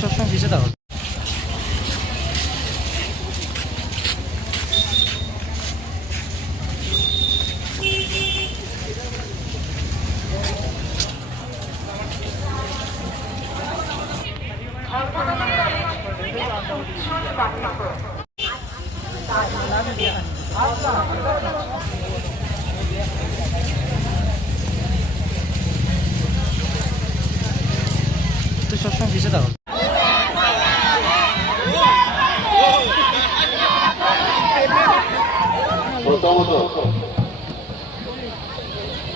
সবসময় ভিজে দেওয়া তো সবসময় ভিজে দেওয়া প্রথমত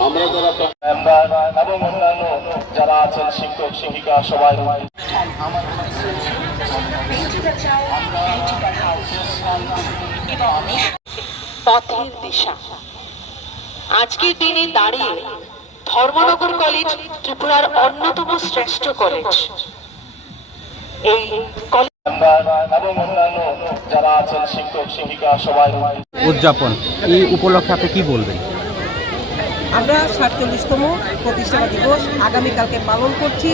আমরা যারা মেম্বার এবং অন্যান্য যারা আছেন শিক্ষক শিক্ষিকা সবাই পথের দিশা। আজকের দিনে দাঁড়িয়ে ধর্মনগর কলেজ ত্রিপুরার অন্যতম শ্রেষ্ঠ কলেজ। এই কলেজ মেম্বার এবং অন্যান্য যারা আছেন শিক্ষক শিক্ষিকা সবাই। উদযাপন এই উপলক্ষে আপনি কি বলবেন? আমরা সাতচল্লিশতম প্রতিষ্ঠা দিবস আগামীকালকে পালন করছি।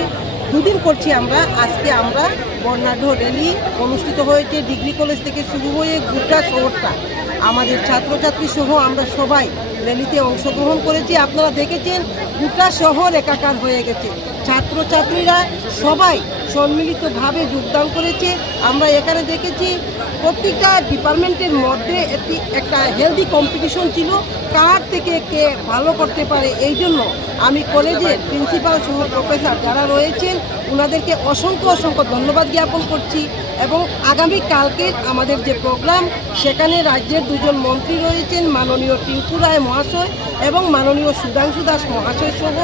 দুদিন করছি আমরা আজকে আমরা বর্ণাঢ্য র্যালি অনুষ্ঠিত হয়েছে ডিগ্রি কলেজ থেকে শুরু হয়ে গোটা শহরটা। আমাদের ছাত্রছাত্রী সহ আমরা সবাই র্যালিতে অংশগ্রহণ করেছি। আপনারা দেখেছেন গোটা শহর একাকার হয়ে গেছে। ছাত্রছাত্রীরা সবাই সম্মিলিতভাবে যোগদান করেছে। আমরা এখানে দেখেছি প্রত্যেকটা ডিপার্টমেন্টের মধ্যে একটি, একটা হেলদি কম্পিটিশন ছিল। কার থেকে কে ভালো করতে পারে এই জন্য আমি কলেজের প্রিন্সিপাল সহ প্রফেসর যারা রয়েছেন ওনাদেরকে অসংখ্য অসংখ্য ধন্যবাদ জ্ঞাপন করছি এবং আগামী কালকের আমাদের যে প্রোগ্রাম, সেখানে রাজ্যের দুজন মন্ত্রী রয়েছেন মাননীয় টিঙ্কু রায় মহাশয় এবং মাননীয় সুধাংশু দাস মহাশয় সহ।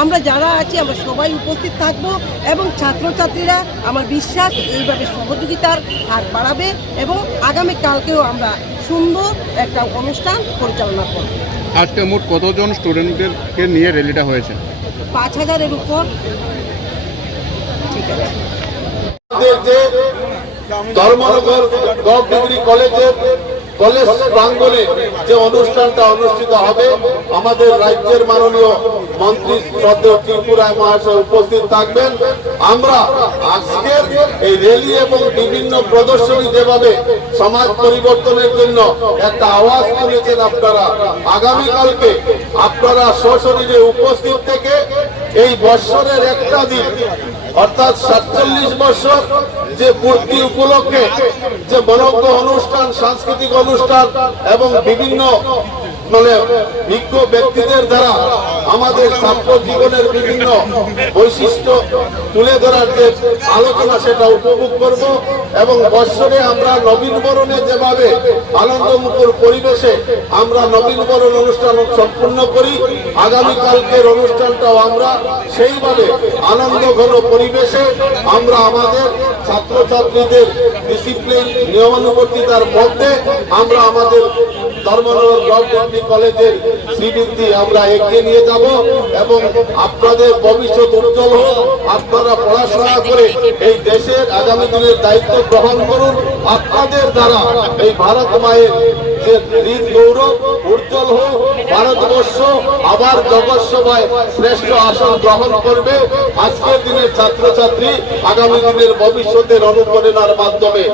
আমরা যারা আছি, আমরা সবাই উপস্থিত থাকব এবং ছাত্রছাত্রীরা আমার বিশ্বাস এইভাবে সহযোগিতার হাত বাড়াবে এবং আগামী কালকেও আমরা সুন্দর একটা অনুষ্ঠান পরিচালনা করব। আজকে মোট কতজন স্টুডেন্টদেরকে নিয়ে র্যালিটা হয়েছে? পাঁচ হাজারের উপর। ঠিক আছে। ধর্মনগর গভ ডিগ্রি কলেজের কলেজ প্রাঙ্গণে যে অনুষ্ঠানটা অনুষ্ঠিত হবে, আমাদের রাজ্যের মাননীয় মন্ত্রী শ্রদ্ধেয় ত্রিপুরায় মহাশয় উপস্থিত থাকবেন। আমরা আজকের এই র্যালি এবং বিভিন্ন প্রদর্শনী যেভাবে সমাজ পরিবর্তনের জন্য একটা আওয়াজ তুলেছেন আপনারা, আগামীকালকে আপনারা সশরীরে উপস্থিত থেকে এই বৎসরের একটা দিন, অর্থাৎ সাতচল্লিশ বছর যে পূর্তি উপলক্ষে যে বনজ্ঞ অনুষ্ঠান সাংস্কৃতিক অনুষ্ঠান এবং বিভিন্ন মানে বিজ্ঞ ব্যক্তিদের দ্বারা আমাদের ছাত্র জীবনের বিভিন্ন বৈশিষ্ট্য তুলে ধরার যে আলোচনা সেটা উপভোগ করব এবং বৎসরে আমরা নবীন বরণে যেভাবে আনন্দমুখর পরিবেশে আমরা নবীন বরণ অনুষ্ঠান সম্পূর্ণ করি আগামীকালকের অনুষ্ঠানটাও আমরা সেইভাবে আনন্দ ঘন পরিবেশে আমরা আমাদের ছাত্রছাত্রীদের ডিসিপ্লিন নিয়মানুবর্তিতার মধ্যে আমরা আমাদের ধর্মনগর টেকনিক কলেজের শ্রীবৃদ্ধি আমরা এগিয়ে নিয়ে যাব এবং আপনাদের ভবিষ্যৎ উজ্জ্বল হোক। আপনারা পড়াশোনা করে এই দেশের আগামী দিনের দায়িত্ব গ্রহণ করুন। আপনাদের দ্বারা এই ভারত মায়ের যে হৃদ গৌরব উজ্জ্বল হোক। ভারতবর্ষ আবার জগৎ সভায় শ্রেষ্ঠ আসন গ্রহণ করবে। আজকের দিনের ছাত্রছাত্রী আগামী দিনের ভবিষ্যতের অনুপ্রেরণার মাধ্যমে।